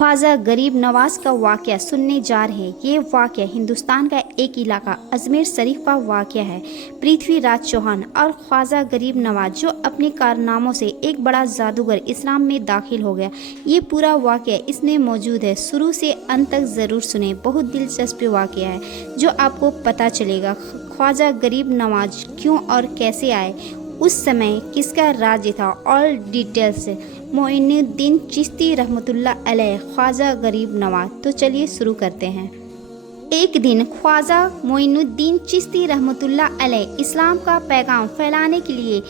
ख्वाजा गरीब नवाज का वाक़या सुनने जा रहे हैं। ये वाक़या हिंदुस्तान का एक इलाका अजमेर शरीफ का वाक़या है। पृथ्वीराज चौहान और ख्वाजा गरीब नवाज जो अपने कारनामों से एक बड़ा जादूगर इस्लाम में दाखिल हो गया। ये पूरा वाक़या इसमें मौजूद है, शुरू से अंत तक ज़रूर सुने। बहुत दिलचस्प वाक़या है जो आपको पता चलेगा। ख्वाजा गरीब नवाज क्यों और कैसे आए, उस समय किसका राज्य था, ऑल डिटेल्स। मोइनुद्दीन चिश्ती रहमतुल्लाह अलैह, ख्वाजा गरीब नवाज। तो चलिए शुरू करते हैं। एक दिन ख्वाजा मोइनुद्दीन चिश्ती रहमतुल्लाह अलैह इस्लाम का पैगाम फैलाने के लिए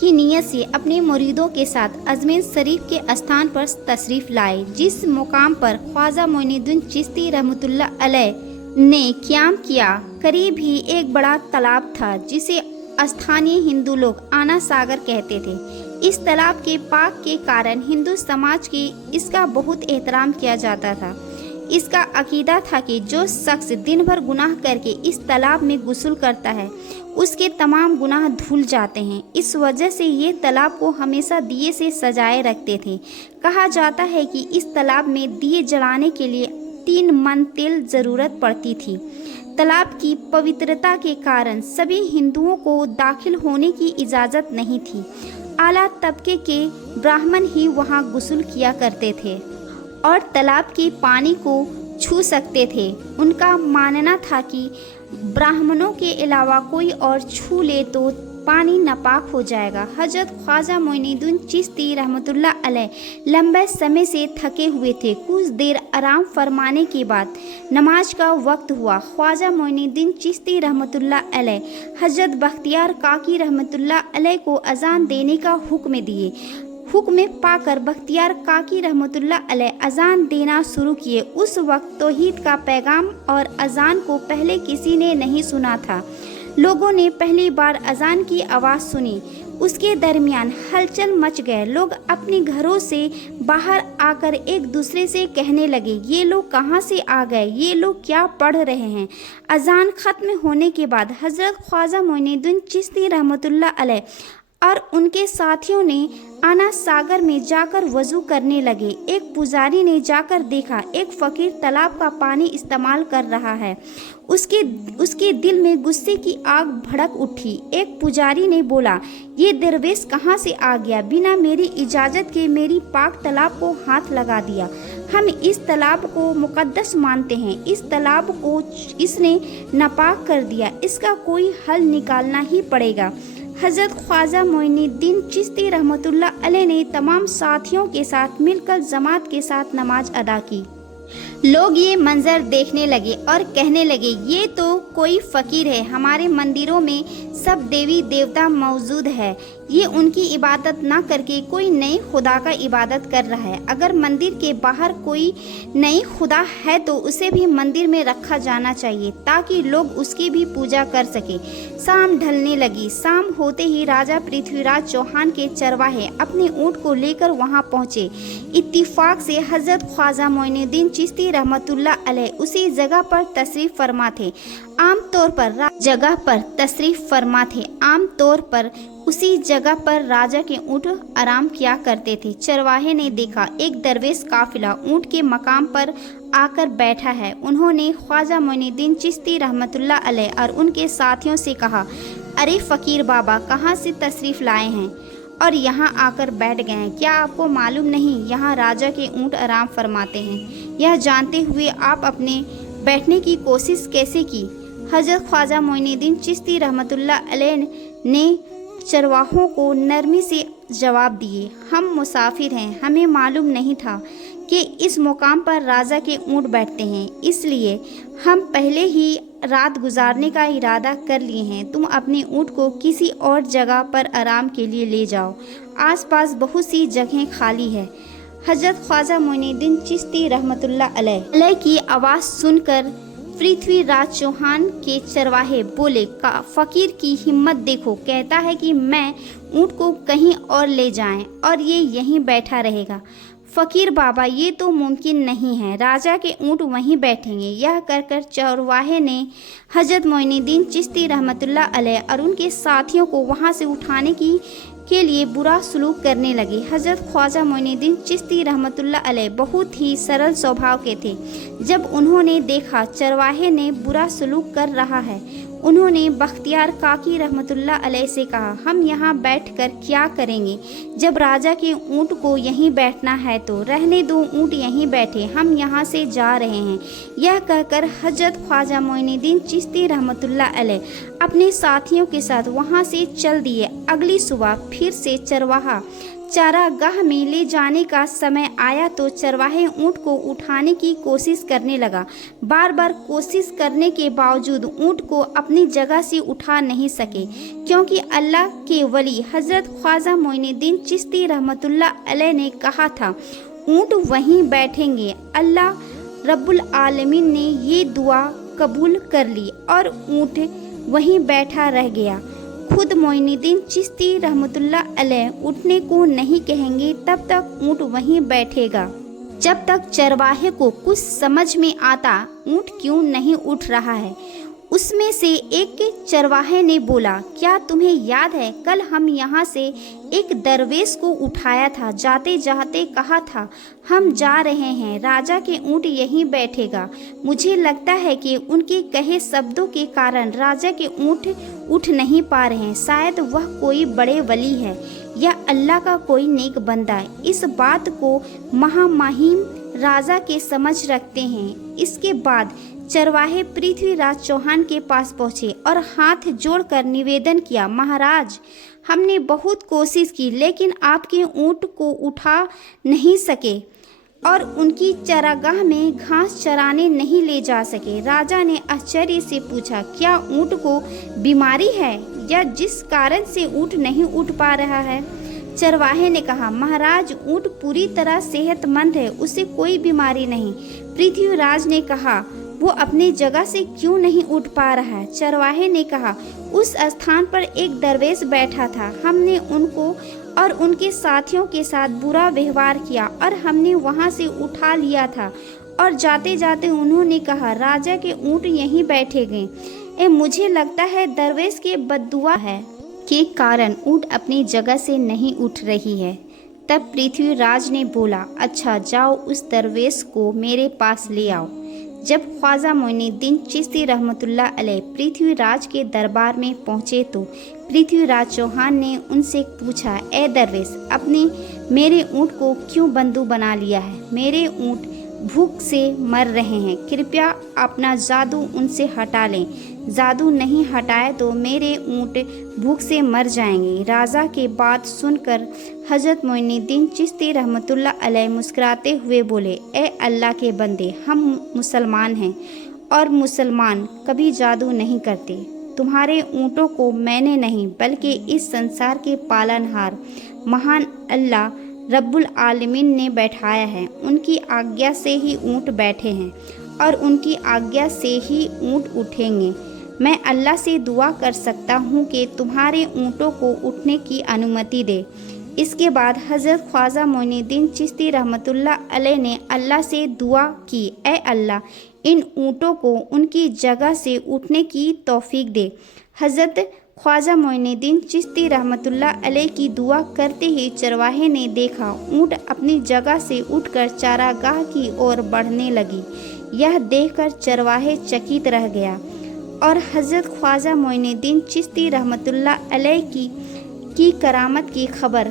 की नीयत से अपने मुरीदों के साथ अजमेर शरीफ के स्थान पर तशरीफ़ लाए। जिस मुकाम पर ख्वाजा मोइनुद्दीन चिश्ती रहमतुल्लाह अलैह ने क़याम किया, करीब ही एक बड़ा तालाब था जिसे स्थानीय हिंदू लोग आना सागर कहते थे। इस तालाब के पाक के कारण हिंदू समाज की इसका बहुत एहतराम किया जाता था। इसका अकीदा था कि जो शख्स दिन भर गुनाह करके इस तालाब में गुस्ल करता है उसके तमाम गुनाह धुल जाते हैं। इस वजह से ये तालाब को हमेशा दिए से सजाए रखते थे। कहा जाता है कि इस तालाब में दिए जलाने के लिए 3 मन तेल ज़रूरत पड़ती थी। तालाब की पवित्रता के कारण सभी हिंदुओं को दाखिल होने की इजाज़त नहीं थी। आला तबके के ब्राह्मण ही वहाँ गुस्ल किया करते थे और तालाब के पानी को छू सकते थे। उनका मानना था कि ब्राह्मणों के अलावा कोई और छू ले तो पानी नापाक हो जाएगा। हजरत ख्वाजा मोइनुद्दीन चिश्ती रहमतुल्लाह अलैह लंबे समय से थके हुए थे। कुछ देर आराम फरमाने के बाद नमाज का वक्त हुआ। ख्वाजा मोइनुद्दीन चिश्ती रहमतुल्लाह अलैह हजरत बख्तियार काकी रहमतुल्लाह अलैह को अजान देने का हुक्म दिए। हुक्म पाकर बख्तियार काकी रहमतुल्लाह अलैह अजान देना शुरू किए। उस वक्त तौहीद का पैगाम और अजान को पहले किसी ने नहीं सुना था। लोगों ने पहली बार अजान की आवाज़ सुनी। उसके दरमियान हलचल मच गए। लोग अपने घरों से बाहर आकर एक दूसरे से कहने लगे, ये लोग कहाँ से आ गए, ये लोग क्या पढ़ रहे हैं। अजान ख़त्म होने के बाद हज़रत ख्वाजा मोइनुद्दीन चिश्ती रहमतुल्लाह अलैह और उनके साथियों ने आना सागर में जाकर वज़ू करने लगे। एक पुजारी ने जाकर देखा एक फ़कीर तालाब का पानी इस्तेमाल कर रहा है। उसके दिल में गुस्से की आग भड़क उठी। एक पुजारी ने बोला, ये दरवेश कहाँ से आ गया, बिना मेरी इजाज़त के मेरी पाक तालाब को हाथ लगा दिया। हम इस तालाब को मुकद्दस मानते हैं। इस तालाब को इसने नापाक कर दिया। इसका कोई हल निकालना ही पड़ेगा। हज़रत ख्वाजा मोइनुद्दीन चिश्ती रहमतुल्लाह अलैह ने तमाम साथियों के साथ मिलकर जमात के साथ नमाज अदा की। लोग ये मंजर देखने लगे और कहने लगे, ये तो कोई फ़कीर है। हमारे मंदिरों में सब देवी देवता मौजूद है, ये उनकी इबादत ना करके कोई नए खुदा का इबादत कर रहा है। अगर मंदिर के बाहर कोई नई खुदा है तो उसे भी मंदिर में रखा जाना चाहिए ताकि लोग उसकी भी पूजा कर सके। शाम ढलने लगी। शाम होते ही राजा पृथ्वीराज चौहान के चरवाहे अपने ऊँट को लेकर वहाँ पहुँचे। इत्तिफाक से हज़रत ख्वाजा मोइनुद्दीन चिश्ती रहमतुल्लाह अलैह उसी जगह पर तशरीफ़ फरमा थे। आम तौर पर उसी जगह पर राजा के ऊँट आराम किया करते थे। चरवाहे ने देखा एक दरवेश काफिला ऊँट के मकाम पर आकर बैठा है। उन्होंने ख्वाजा मोइनुद्दीन चिश्ती रहमतुल्लाह अलैह और उनके साथियों से कहा, अरे फ़कीर बाबा, कहाँ से तशरीफ़ लाए हैं और यहाँ आकर बैठ गए हैं? क्या आपको मालूम नहीं यहाँ राजा के ऊँट आराम फरमाते हैं? यह जानते हुए आप अपने बैठने की कोशिश कैसे की? हज़रत ख्वाजा मोइनुद्दीन चिश्ती रहमतुल्लाह अलैह ने चरवाहों को नरमी से जवाब दिए, हम मुसाफिर हैं, हमें मालूम नहीं था कि इस मुकाम पर राजा के ऊँट बैठते हैं, इसलिए हम पहले ही रात गुजारने का इरादा कर लिए हैं। तुम अपने ऊँट को किसी और जगह पर आराम के लिए ले जाओ, आसपास बहुत सी जगहें खाली है। हज़रत ख्वाजा मोइनुद्दीन चिश्ती रहमतुल्लाह अलैह की आवाज़ सुनकर पृथ्वीराज चौहान के चरवाहे बोले, का फ़कीर की हिम्मत देखो, कहता है कि मैं ऊँट को कहीं और ले जाएं और ये यहीं बैठा रहेगा। फ़कीर बाबा, ये तो मुमकिन नहीं है, राजा के ऊँट वहीं बैठेंगे। यह कहकर चरवाहे ने हज़रत मोइनुद्दीन चिश्ती रहमतुल्लाह अलैह और उनके साथियों को वहाँ से उठाने की के लिए बुरा सलूक करने लगे। हज़रत ख्वाजा मोइनुद्दीन चिश्ती रहमतुल्लाह अलैह बहुत ही सरल स्वभाव के थे। जब उन्होंने देखा चरवाहे ने बुरा सलूक कर रहा है, उन्होंने बख्तियार काकी रहमतुल्लाह अलैह से कहा, हम यहाँ बैठकर क्या करेंगे? जब राजा के ऊँट को यहीं बैठना है तो रहने दो, ऊँट यहीं बैठे, हम यहाँ से जा रहे हैं। यह कहकर हज़रत ख्वाजा मोइनुद्दीन चिश्ती रहमतुल्लाह अलैह अपने साथियों के साथ वहाँ से चल दिए। अगली सुबह फिर से चरवाहा चारागाह में ले जाने का समय आया तो चरवाहे ऊँट को उठाने की कोशिश करने लगा। बार बार कोशिश करने के बावजूद ऊँट को अपनी जगह से उठा नहीं सके, क्योंकि अल्लाह के वली हज़रत ख्वाजा मोइनुद्दीन चिश्ती रहमतुल्लाह अलैह ने कहा था, ऊँट वहीं बैठेंगे। अल्लाह रब्बुल आलमीन ने ये दुआ कबूल कर ली और ऊँट वहीं बैठा रह गया। खुद मोइनुद्दीन चिश्ती रहमतुल्लाह अलैह उठने को नहीं कहेंगे तब तक ऊँट वहीं बैठेगा। जब तक चरवाहे को कुछ समझ में आता ऊँट क्यों नहीं उठ रहा है। उसमें से एक चरवाहे ने बोला, क्या तुम्हें याद है कल हम यहाँ से एक दरवेश को उठाया था, जाते जाते कहा था हम जा रहे हैं, राजा के ऊँट यहीं बैठेगा। मुझे लगता है कि उनके कहे शब्दों के कारण राजा के ऊँट उठ नहीं पा रहे हैं। शायद वह कोई बड़े वली है या अल्लाह का कोई नेक बंदा है। इस बात को महामहिम राजा के समझ रखते हैं। इसके बाद चरवाहे पृथ्वीराज चौहान के पास पहुँचे और हाथ जोड़कर निवेदन किया, महाराज हमने बहुत कोशिश की लेकिन आपके ऊँट को उठा नहीं सके और उनकी चरागाह में घास चराने नहीं ले जा सके। राजा ने आश्चर्य से पूछा, क्या ऊँट को बीमारी है या जिस कारण से ऊँट नहीं उठ पा रहा है? चरवाहे ने कहा, महाराज ऊँट पूरी तरह सेहतमंद है, उसे कोई बीमारी नहीं। पृथ्वीराज ने कहा, वो अपनी जगह से क्यों नहीं उठ पा रहा है? चरवाहे ने कहा, उस स्थान पर एक दरवेश बैठा था, हमने उनको और उनके साथियों के साथ बुरा व्यवहार किया और हमने वहां से उठा लिया था और जाते जाते उन्होंने कहा राजा के ऊँट यहीं बैठे गए। मुझे लगता है दरवेश के बद्दुआ है के कारण ऊँट अपनी जगह से नहीं उठ रही है। तब पृथ्वीराज ने बोला, अच्छा जाओ उस दरवेश को मेरे पास ले आओ। जब ख्वाजा मोइनुद्दीन चिश्ती रहमतुल्लाह अलैह पृथ्वीराज के दरबार में पहुँचे तो पृथ्वीराज चौहान ने उनसे पूछा, ए दरवेश अपने मेरे ऊँट को क्यों बंधु बना लिया है? मेरे ऊँट भूख से मर रहे हैं, कृपया अपना जादू उनसे हटा लें। जादू नहीं हटाए तो मेरे ऊँट भूख से मर जाएंगे। राजा की बात सुनकर हज़रत मोइनुद्दीन चिश्ती रहमतुल्लाह अलैह मुस्कुराते हुए बोले, ए अल्लाह के बंदे, हम मुसलमान हैं और मुसलमान कभी जादू नहीं करते। तुम्हारे ऊँटों को मैंने नहीं बल्कि इस संसार के पालनहार महान अल्लाह रब्बुल आलमीन ने बैठाया है। उनकी आज्ञा से ही ऊँट बैठे हैं और उनकी आज्ञा से ही ऊँट उठेंगे। मैं अल्लाह से दुआ कर सकता हूँ कि तुम्हारे ऊँटों को उठने की अनुमति दे। इसके बाद हज़रत ख्वाजा मोइनुद्दीन चिश्ती रहमतुल्लाह अलैह ने अल्लाह से दुआ की, ए अल्लाह इन ऊँटों को उनकी जगह से उठने की तौफीक दे। हज़रत ख्वाजा मोइनुद्दीन चिश्ती रहमतुल्लाह अलैह की दुआ करते ही चरवाहे ने देखा ऊँट अपनी जगह से उठकर चारागाह की ओर बढ़ने लगी। यह देखकर चरवाहे चकित रह गया और हज़रत ख्वाजा मोइनुद्दीन चिश्ती रहमतुल्लाह अलैह की करामत की खबर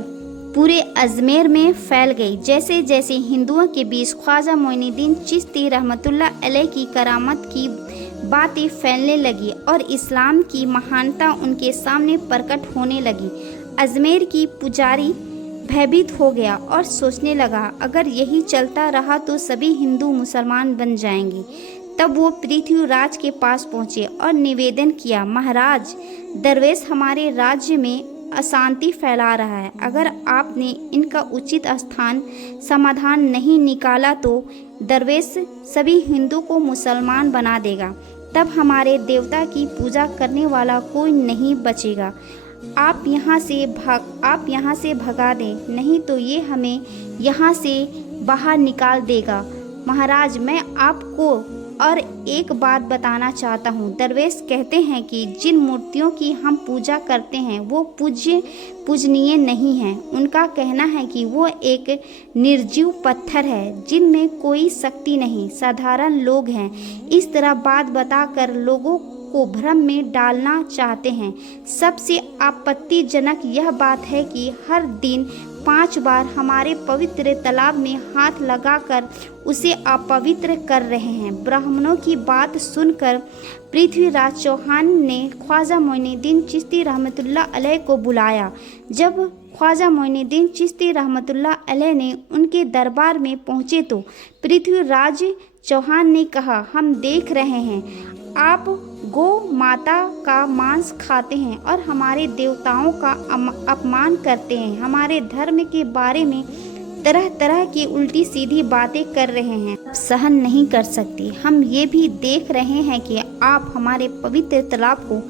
पूरे अजमेर में फैल गई। जैसे जैसे हिंदुओं के बीच ख्वाजा मोइनुद्दीन चिश्ती रहमतुल्लाह अलैह की करामत की बातें फैलने लगी और इस्लाम की महानता उनके सामने प्रकट होने लगी। अजमेर की पुजारी भयभीत हो गया और सोचने लगा, अगर यही चलता रहा तो सभी हिंदू मुसलमान बन जाएंगे। तब वो पृथ्वीराज के पास पहुँचे और निवेदन किया, महाराज दरवेश हमारे राज्य में अशांति फैला रहा है। अगर आपने इनका उचित समाधान नहीं निकाला तो दरवेश सभी हिंदू को मुसलमान बना देगा। तब हमारे देवता की पूजा करने वाला कोई नहीं बचेगा। आप यहाँ से भगा दें, नहीं तो ये हमें यहाँ से बाहर निकाल देगा। महाराज मैं आपको और एक बात बताना चाहता हूँ, दरवेश कहते हैं कि जिन मूर्तियों की हम पूजा करते हैं वो पूजनीय नहीं हैं। उनका कहना है कि वो एक निर्जीव पत्थर है जिनमें कोई शक्ति नहीं, साधारण लोग हैं। इस तरह बात बताकर लोगों को भ्रम में डालना चाहते हैं। सबसे आपत्तिजनक यह बात है कि हर दिन 5 बार हमारे पवित्र तालाब में हाथ लगाकर उसे अपवित्र कर रहे हैं। ब्राह्मणों की बात सुनकर पृथ्वीराज चौहान ने ख्वाजा मोइनुद्दीन चिश्ती रहमतुल्लाह अलैह को बुलाया। जब ख्वाजा मोइनुद्दीन चिश्ती रहमतुल्लाह अलैह ने उनके दरबार में पहुँचे तो पृथ्वीराज चौहान ने कहा, हम देख रहे हैं आप गौ माता का मांस खाते हैं और हमारे देवताओं का अपमान करते हैं, हमारे धर्म के बारे में तरह तरह की उल्टी सीधी बातें कर रहे हैं। सहन नहीं कर सकती। हम ये भी देख रहे हैं कि आप हमारे पवित्र तालाब को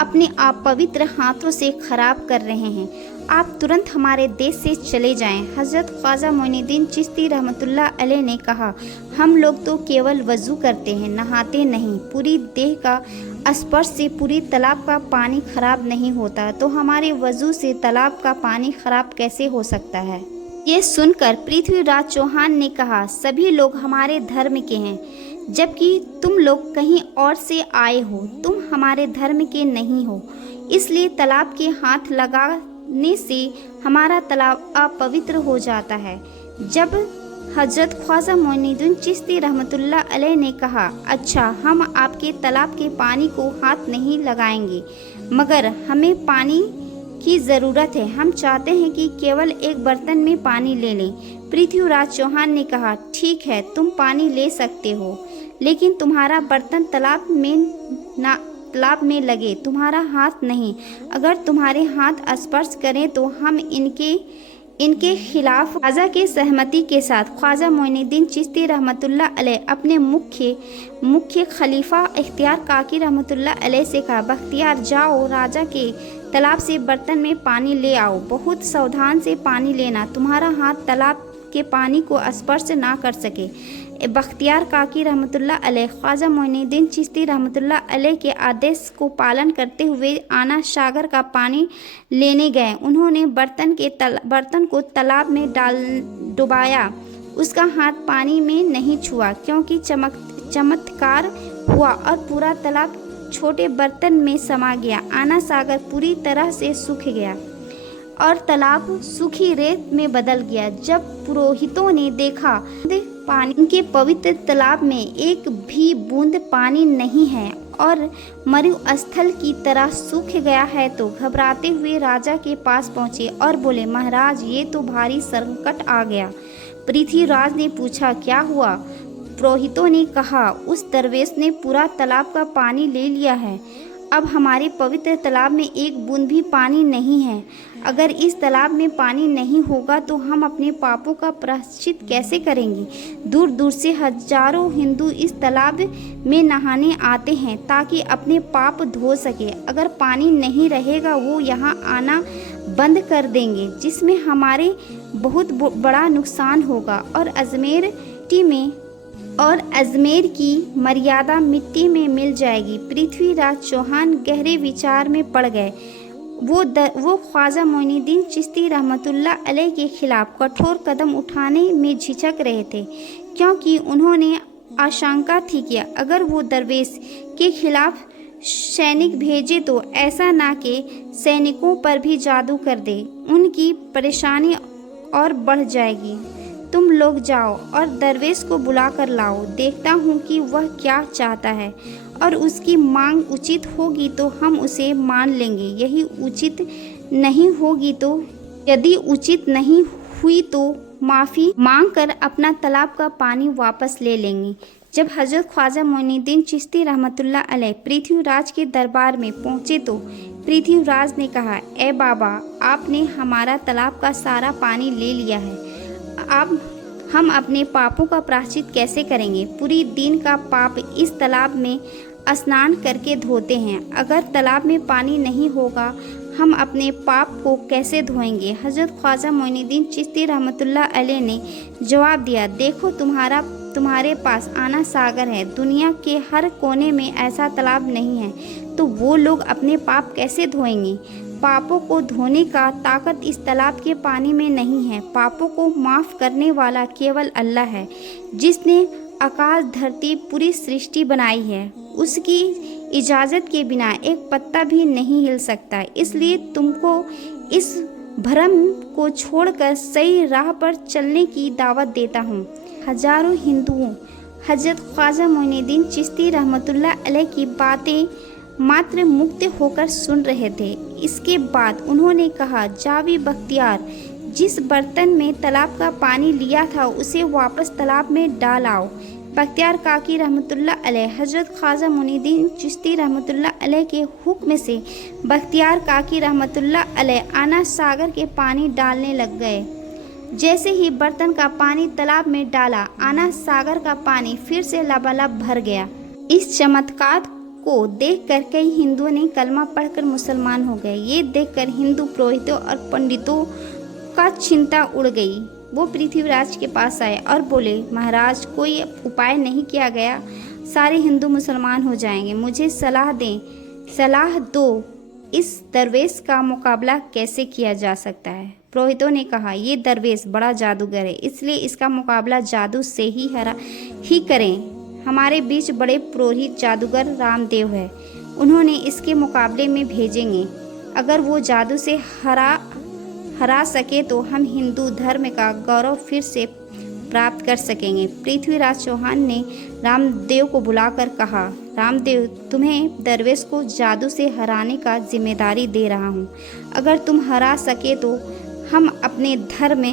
अपने आप पवित्र हाथों से खराब कर रहे हैं। आप तुरंत हमारे देश से चले जाएं। हज़रत ख्वाजा मोइनुद्दीन चिश्ती रहमतुल्लाह अलैह ने कहा, हम लोग तो केवल वज़ू करते हैं, नहाते नहीं। पूरी देह का स्पर्श से पूरी तालाब का पानी खराब नहीं होता, तो हमारे वज़ू से तालाब का पानी खराब कैसे हो सकता है। ये सुनकर पृथ्वीराज चौहान ने कहा, सभी लोग हमारे धर्म के हैं, जबकि तुम लोग कहीं और से आए हो, तुम हमारे धर्म के नहीं हो, इसलिए तालाब के हाथ लगाने से हमारा तालाब अपवित्र हो जाता है। जब हजरत ख्वाजा मोइनुद्दीन चिश्ती रहमतुल्लाह अलैह ने कहा, अच्छा हम आपके तालाब के पानी को हाथ नहीं लगाएंगे, मगर हमें पानी की ज़रूरत है, हम चाहते हैं कि केवल एक बर्तन में पानी ले लें। पृथ्वीराज चौहान ने कहा, ठीक है तुम पानी ले सकते हो, लेकिन तुम्हारा बर्तन तालाब में लगे, तुम्हारा हाथ नहीं। अगर तुम्हारे हाथ स्पर्श करें तो हम इनके खिलाफ। ख्वाजा के सहमति के साथ ख्वाजा मोइनुद्दीन चिश्ती रहमतुल्लाह अलैह अपने मुख्य खलीफा इख्तियार काकी रहमतुल्लाह अलैह से कहा, बख्तियार जाओ राजा के तालाब से बर्तन में पानी ले आओ, बहुत सावधान से पानी लेना, तुम्हारा हाथ तालाब के पानी को स्पर्श ना कर सके। बख्तियार काकी रहमतुल्लाह अलैह ख्वाजा मोइनुद्दीन चिश्ती रहमतुल्लाह अलैह के आदेश को पालन करते हुए आना सागर का पानी लेने गए। उन्होंने बर्तन को तालाब में डुबाया। उसका हाथ पानी में नहीं छुआ, क्योंकि चमत्कार हुआ और पूरा तालाब छोटे बर्तन में समा गया। आना सागर पूरी तरह से सूख गया और तालाब सूखी रेत में बदल गया। जब पुरोहितों ने देखा पानी के पवित्र तालाब में एक भी बूंद पानी नहीं है और मरुस्थल की तरह सूख गया है, तो घबराते हुए राजा के पास पहुँचे और बोले, महाराज ये तो भारी संकट आ गया। पृथ्वीराज ने पूछा, क्या हुआ? पुरोहितों ने कहा, उस दरवेश ने पूरा तालाब का पानी ले लिया है। अब हमारे पवित्र तालाब में एक बूंद भी पानी नहीं है। अगर इस तालाब में पानी नहीं होगा तो हम अपने पापों का प्रायश्चित कैसे करेंगे? दूर दूर से हजारों हिंदू इस तालाब में नहाने आते हैं ताकि अपने पाप धो सके। अगर पानी नहीं रहेगा वो यहाँ आना बंद कर देंगे, जिसमें हमारे बहुत बड़ा नुकसान होगा और अजमेर की मर्यादा मिट्टी में मिल जाएगी। पृथ्वीराज चौहान गहरे विचार में पड़ गए। वो ख्वाजा मोइनुद्दीन चिश्ती रहमतुल्लाह अलैह के खिलाफ कठोर कदम उठाने में झिझक रहे थे, क्योंकि उन्होंने आशंका थी कि अगर वो दरवेश के खिलाफ सैनिक भेजे तो ऐसा ना कि सैनिकों पर भी जादू कर दे, उनकी परेशानी और बढ़ जाएगी। तुम लोग जाओ और दरवेश को बुला कर लाओ, देखता हूँ कि वह क्या चाहता है, और उसकी मांग उचित होगी तो हम उसे मान लेंगे, यही उचित नहीं होगी तो यदि उचित नहीं हुई तो माफ़ी मांग कर अपना तालाब का पानी वापस ले लेंगे। जब हजरत ख्वाजा मोइनुद्दीन चिश्ती रहमतुल्लाह अलैह पृथ्वीराज के दरबार में पहुँचे तो पृथ्वीराज ने कहा, ए बाबा, आपने हमारा तालाब का सारा पानी ले लिया है, अब हम अपने पापों का प्रायश्चित कैसे करेंगे? पूरी दिन का पाप इस तालाब में स्नान करके धोते हैं। अगर तालाब में पानी नहीं होगा हम अपने पाप को कैसे धोएंगे? हज़रत ख्वाजा मोइनुद्दीन चिश्ती रहमतुल्लाह अलैह ने जवाब दिया, देखो तुम्हारा तुम्हारे पास आना सागर है, दुनिया के हर कोने में ऐसा तालाब नहीं है, तो वो लोग अपने पाप कैसे धोएंगे? पापों को धोने का ताकत इस तालाब के पानी में नहीं है। पापों को माफ़ करने वाला केवल अल्लाह है, जिसने आकाश धरती पूरी सृष्टि बनाई है। उसकी इजाज़त के बिना एक पत्ता भी नहीं हिल सकता। इसलिए तुमको इस भ्रम को छोड़कर सही राह पर चलने की दावत देता हूँ। हजारों हिंदुओं हजरत ख्वाजा मोइनुद्दीन चिश्ती रहमतुल्लाह अलैह की बातें मात्र मुक्त होकर सुन रहे थे। इसके बाद उन्होंने कहा, जावी बख्तियार, जिस बर्तन में तालाब का पानी लिया था उसे वापस तालाब में डाल आओ। बख्तियार काकी रहमतुल्लाह अलैह हजरत ख्वाजा मोइनुद्दीन चिश्ती रहमतुल्लाह अलैह के हुक्म से बख्तियार काकी रहमतुल्लाह अलैह आना सागर के पानी डालने लग गए। जैसे ही बर्तन का पानी तालाब में डाला, आना सागर का पानी फिर से लबालब भर गया। इस चमत्कार को देखकर कई हिंदुओं ने कलमा पढ़कर मुसलमान हो गए। ये देखकर हिंदू पुरोहितों और पंडितों का चिंता उड़ गई। वो पृथ्वीराज के पास आए और बोले, महाराज, कोई उपाय नहीं किया गया? सारे हिंदू मुसलमान हो जाएंगे, मुझे सलाह दें, सलाह दो, इस दरवेश का मुकाबला कैसे किया जा सकता है? पुरोहितों ने कहा, ये दरवेश बड़ा जादूगर है, इसलिए इसका मुकाबला जादू से ही करें। हमारे बीच बड़े पुरोहित जादूगर रामदेव है, उन्होंने इसके मुकाबले में भेजेंगे। अगर वो जादू से हरा सके तो हम हिंदू धर्म का गौरव फिर से प्राप्त कर सकेंगे। पृथ्वीराज चौहान ने रामदेव को बुलाकर कहा, रामदेव, तुम्हें दरवेश को जादू से हराने का जिम्मेदारी दे रहा हूँ। अगर तुम हरा सके तो हम अपने धर्म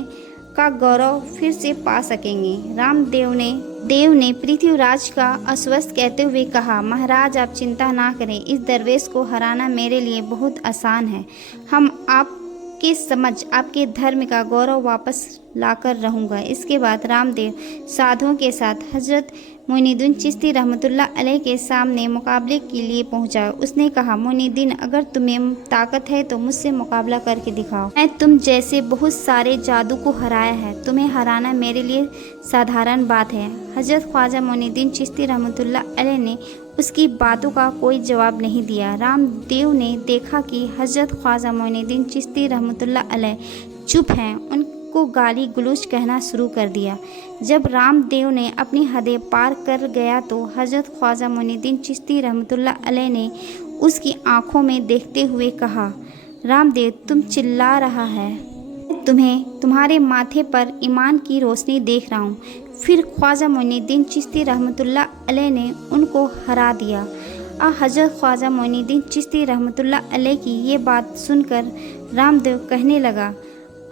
का गौरव फिर से पा सकेंगे। रामदेव ने पृथ्वीराज का आश्वस्त कहते हुए कहा, महाराज, आप चिंता ना करें, इस दरवेश को हराना मेरे लिए बहुत आसान है। हम आपके समझ आपके धर्म का गौरव वापस लाकर रहूँगा। इसके बाद रामदेव साधुओं के साथ हजरत मोइनुद्दीन चिश्ती रहमतुल्लाह अलैह के सामने मुकाबले के लिए पहुंचा। उसने कहा, मोइनुद्दीन, अगर तुम्हें ताकत है तो मुझसे मुकाबला करके दिखाओ। मैं तुम जैसे बहुत सारे जादू को हराया है, तुम्हें हराना मेरे लिए साधारण बात है। हजरत ख्वाजा मोइनुद्दीन चिश्ती रहमतुल्लाह अलैह ने उसकी बातों का कोई जवाब नहीं दिया। रामदेव ने देखा कि हजरत ख्वाजा मोइनुद्दीन चिश्ती रहमतुल्लाह अलैह चुप हैं, को गाली गलौज कहना शुरू कर दिया। जब रामदेव ने अपनी हदें पार कर गया तो हजरत ख्वाजा मोइनुद्दीन चिश्ती रहमतुल्लाह अलैह ने उसकी आंखों में देखते हुए कहा, रामदेव, तुम चिल्ला रहा है, तुम्हें तुम्हारे माथे पर ईमान की रोशनी देख रहा हूँ। फिर ख्वाजा मोइनुद्दीन चिश्ती रहमतुल्लाह अलैह ने उनको हरा दिया। हजरत ख्वाजा मोइनुद्दीन चिश्ती रहमतुल्लाह अलैह की ये बात सुनकर रामदेव कहने लगा,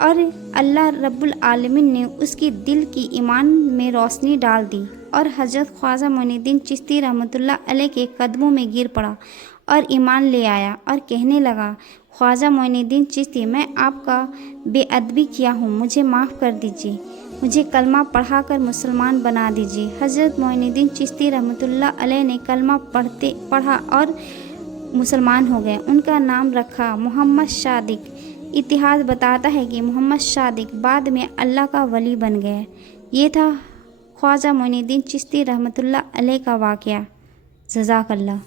और अल्लाह रब्बुल आलमीन ने उसकी दिल की ईमान में रोशनी डाल दी और हजरत ख्वाजा मोइनुद्दीन चिश्ती रहमतुल्लाह अलैह के कदमों में गिर पड़ा और ईमान ले आया और कहने लगा, ख्वाजा मोइनुद्दीन चिश्ती, मैं आपका बेअदबी किया हूँ, मुझे माफ़ कर दीजिए, मुझे कलमा पढ़ाकर मुसलमान बना दीजिए। हजरत मोइनुद्दीन चिश्ती रहमतुल्लाह अलैह ने कलमा पढ़ा और मुसलमान हो गए। उनका नाम रखा मोहम्मद सादिक। इतिहास बताता है कि मोहम्मद सादिक बाद में अल्लाह का वली बन गए। ये था ख्वाजा मोइनुद्दीन चिश्ती रहमतुल्लाह अलैह का वाक़या। जज़ाकल्लाह।